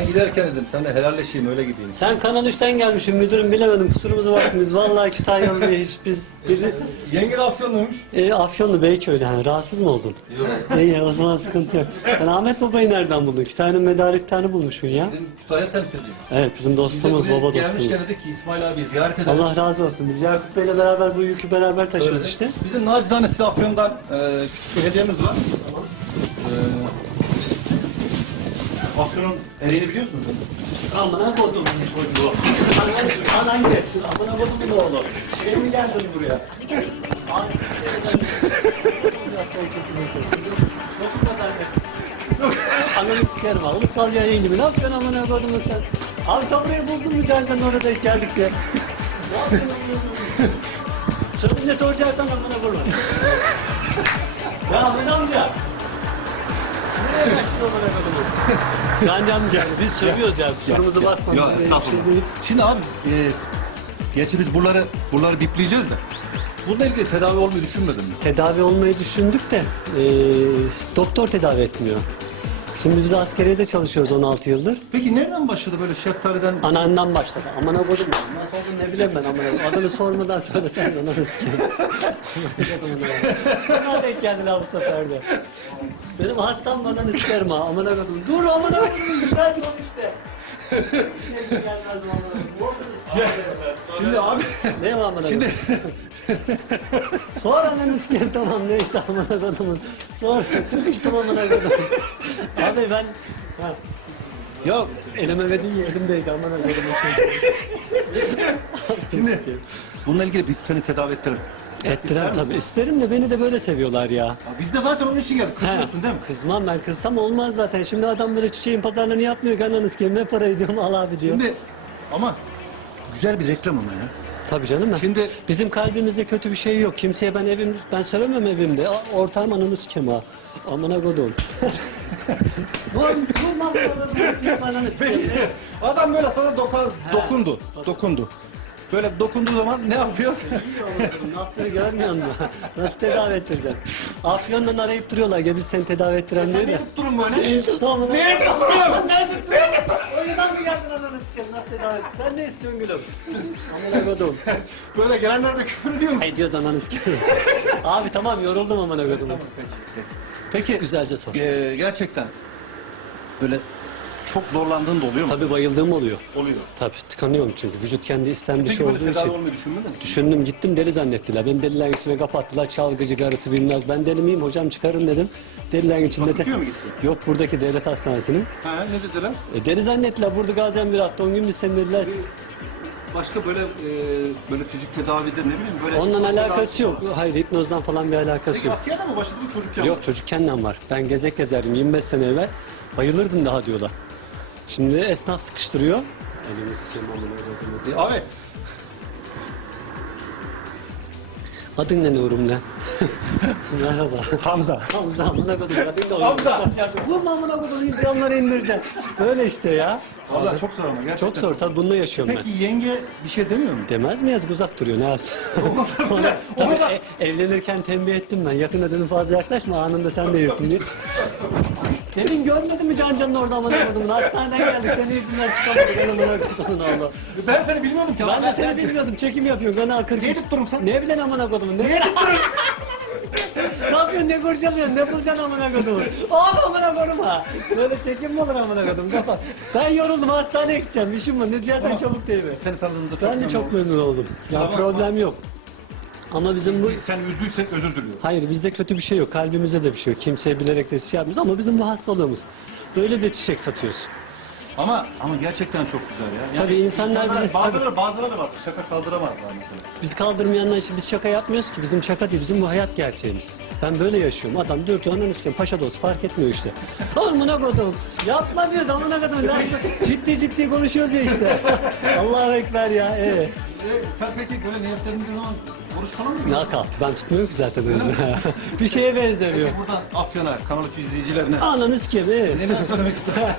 Ben giderken dedim de helalleşeyim öyle gideyim. Sen Kanal 3'ten gelmişsin müdürüm bilemedim kusurumuza bakma biz vallahi Kütahyalı hiç biz biri, Yenge de Afyonluymuş. e, Afyonlu Beyköy'de hani rahatsız mı oldun? Yok. İyi o zaman sıkıntı yok. Sen Ahmet Baba'yı nereden buldun? Kütahya'nın medariftanı bulmuşsun ya. Bizim Kütahya temsilcimiz. Evet bizim dostumuz Biz de buraya baba dostumuz. Gelmişken dedik ki İsmail abi ziyaret edelim. Allah razı olsun. Biz Yakup Bey'le beraber bu yükü beraber taşıyoruz Söyledik. işte. Bizim nacizane size Afyon'dan e, küçük bir hediyemiz var. E, Afyon'un ereğini biliyorsunuz değil mi? Amına kodum çocuğu. Anan anan gelsin. Amına kodumun oğlu. Şey mi geldin buraya? Ay, Ananı sikerim abi. Ulusal yayın gibi. Ne yapıyorsun amına kodumu sen? Abi tam burayı buldun mu Can Can'ın orada denk geldik diye. Ne yapıyorsun amına kodumu? Söyle ne soracaksan amına kodumu. ya Ahmet amca. Can Can mı sen? Biz sövüyoruz ya. Kusurumuza bakma. Ya Biz de estağfurullah. şey değil. Şimdi abi, e, gerçi biz buraları, buraları bipleyeceğiz de. Bununla ilgili tedavi olmayı düşünmedim mi? tedavi olmayı düşündük de e, doktor tedavi etmiyor. Şimdi biz askeriyede çalışıyoruz 16 yıldır. Peki nereden başladı böyle şeftaliden? Anandan başladı. Aman kodum. Nasıl oldu ne bileyim ben aman kodum. Adını sormadan söylesen de ananı sikeyim. Bana denk geldiler bu sefer de. Benim hastam bana sikerim ha. Aman kodum. Dur aman kodum. Güzel dur işte. Gelmez aman Şimdi abi, Ne var amına şimdi Sonra ananı sikeyim tamam neyse amına kodumun. Sonra sıkıştım amına kodum. Abi ben... Ha, ya elime ve değil elimdeydi amına kodumun. şimdi bununla ilgili biz seni tedavi ettirelim. Ettiren tabii. İsterim de beni de böyle seviyorlar ya. Ya Biz de zaten onun için geldik. Kızmıyorsun değil mi? Kızmam ben kızsam olmaz zaten. Şimdi adam böyle çiçeğin pazarlarını yapmıyor ki ananı sikeyim. Ne para ediyorum al abi diyor. Şimdi ama güzel bir reklam ama ya. Tabii canım. Şimdi- bizim kalbimizde kötü bir şey yok. Kimseye ben evim ben söylemem evimde. A- Ortağım ananı sikeyim ha. Amına kodum. Bu durma bu ananı sikeyim. Adam böyle sana doka- dokundu. Dokundu. Böyle dokunduğu zaman ne yapıyor? ne yaptığını görmüyor musun? Nasıl tedavi ettireceksin? Afyon'dan arayıp duruyorlar. Gel biz seni tedavi ettiren diyor ne ya. durun böyle? Tamam. Neye tutturuyorum? Ne tutturuyorsun? Oyundan mı geldin ananı sikeyim? Nasıl tedavi et? Sen ne istiyorsun gülüm? Amına kodum. Böyle gelenler de küfür ediyor mu? Hey diyoruz ananı sikeyim. Abi tamam yoruldum amına kodum. Peki Güzelce sor. e, gerçekten böyle çok zorlandığın da oluyor mu? Tabii bayıldığım oluyor. Oluyor. Tabii tıkanıyorum çünkü. Vücut kendi isteyen bir Peki şey böyle olduğu tedavi için. olmayı düşünmedin mi? Düşündüm gittim deli zannettiler. Beni delilerin içine kapattılar. Çalgıcı karısı bilmez. Ben deli miyim hocam çıkarın dedim. Delilerin içinde de... Bakırköy'e mi gittin? Yok buradaki devlet hastanesinin. Ha ne dediler? E, deli zannettiler. Burada kalacağım bir hafta. 10 gün biz seni dediler. Başka böyle e, böyle fizik tedavidir ne bileyim böyle. Ondan alakası yok. Hayır hipnozdan falan bir alakası Peki yok. Akya'da mı başladın çocukken? Yok çocukkenden var. Ben gezek gezerdim 25 sene evvel. Bayılırdın daha diyorlar. Şimdi esnaf sıkıştırıyor. Elini sikeyim oğlum, E, abi Adın ne Nurum ne? Merhaba. Hamza. Hamza amına kodum. Adın da. Hamza. Vurma amına kodum insanları indireceksin. Böyle işte ya. Valla çok zor ama gerçekten. Çok zor tabii bununla yaşıyorum ben. Peki yenge bir şey demiyor mu? Demez mi yazık uzak duruyor ne yapsın? Ona, tabii e- evlenirken tembih ettim ben. Yakına dedim fazla yaklaşma anında sen de yersin diye. Demin görmedin mi Can Can'ın orada amına kodumun? Hastaneden geldik seni yüzünden çıkamadık. Ben amına kodumun Allah. Ben seni bilmiyordum ki. Ben de seni bilmiyordum. Çekim yapıyorsun. Kanal 40. Ne edip durun sen? Ne bilen amına kodumun? Ne bilen Ne yapıyorsun? Ne kurcalıyorsun? Ne bulacaksın amına kodumun? Abi amına koduma. Böyle çekim mi olur amına kodum? Kapat. Ben yoruldum. Hastaneye gideceğim. İşim var. Ne diyeceksen çabuk değil mi? Seni tanıdığımda çok Ben de çok memnun oldum. Ya problem yok. Ama bizim bu... Biz seni üzdüysek özür diliyorum. Hayır bizde kötü bir şey yok. Kalbimizde de bir şey yok. Kimseye bilerek de şey yapmıyoruz ama bizim bu hastalığımız. Böyle de çiçek satıyoruz. Ama ama gerçekten çok güzel ya. Yani Tabii insanlar bize- bazıları bazıları da var. Şaka kaldıramazlar mesela. Biz kaldırmayanlar için biz şaka yapmıyoruz ki. Bizim şaka değil, bizim bu hayat gerçeğimiz. Ben böyle yaşıyorum. Adam dürtüyor, ananı sikeyim, paşa dost fark etmiyor işte. Amına kodum. Yapma diyoruz amına kodum. Lan ciddi ciddi konuşuyoruz ya işte. Allahu Ekber ya. Ee. E, sen peki böyle niyetlendiğin zaman oruç falan mı? Ne kalktı? Ben tutmuyorum ki zaten yüzden. bir şeye benzemiyor. Peki buradan Afyon'a, Kanal 3 izleyicilerine Ananı sikeyim. Ee. neler söylemek istersin?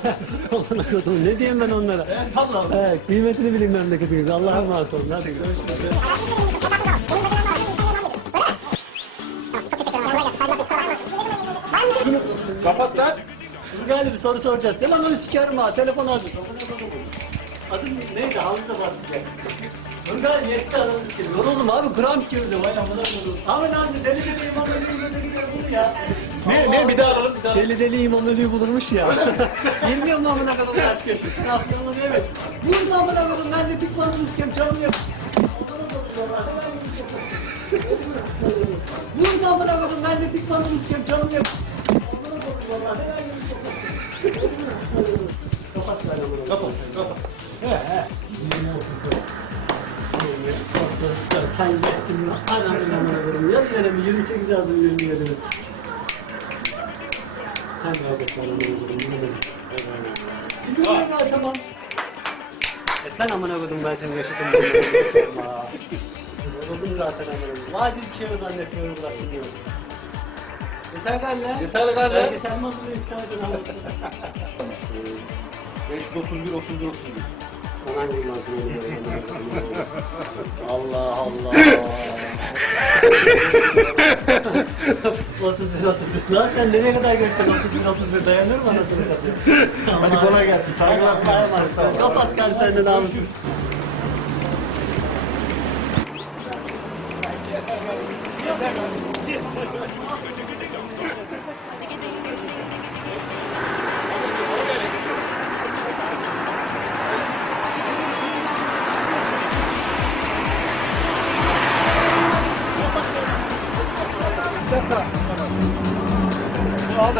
Amına kodum. Ne diyeyim ben onlara? e, salla. Evet, kıymetini bilin memleketiniz. Allah'a emanet olun. Hadi görüşürüz. Kapat lan. Bir soru soracağız. De lan onu sikerim ha. Telefon aldım. Adın neydi? Hafıza var Turgay yetti adamı sikerim. Yoruldum abi. Gram girdi. Vay amına koydum. Abi deli deli imam ölüyü bunu ya. Ne, ne bir daha alalım bir daha Deli deli imam ölüyü bulurmuş ya. Bilmiyorum lan amına koydum aşk yaşasın. Ne lan evet. Vurma amına koydum. Ben de pikmanımı sikerim. Canım yok. Vurma amına koydum. Ben de pikmanımı sikerim. Canım yok. Kapat lan amına koydum. Sen gittin ya. Anamın amına koyayım. Yaz veremi 28 yazdım 20 veremi. Sen. Bilmiyorum ya tamam. E sen amına koydum ben seni yaşadım. Yoruldum zaten amına koyayım. Vacil bir şey mi zannetmiyorum bıraktım diyorum. Yeter galiba. Yeter galiba. Belgesel nasıl bir iptal edin anlasın. 531 31 31. Aman gibi mantığını Allah Allah. 31 31. Lan sen nereye kadar göreceksin 31 31 dayanır mı anasını satayım? Hadi kolay gelsin. Saygılar. Emanet. Kapat kan sen de namussuz.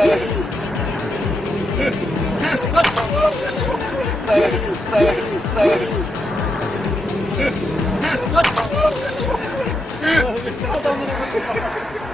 Ha ha ha ha!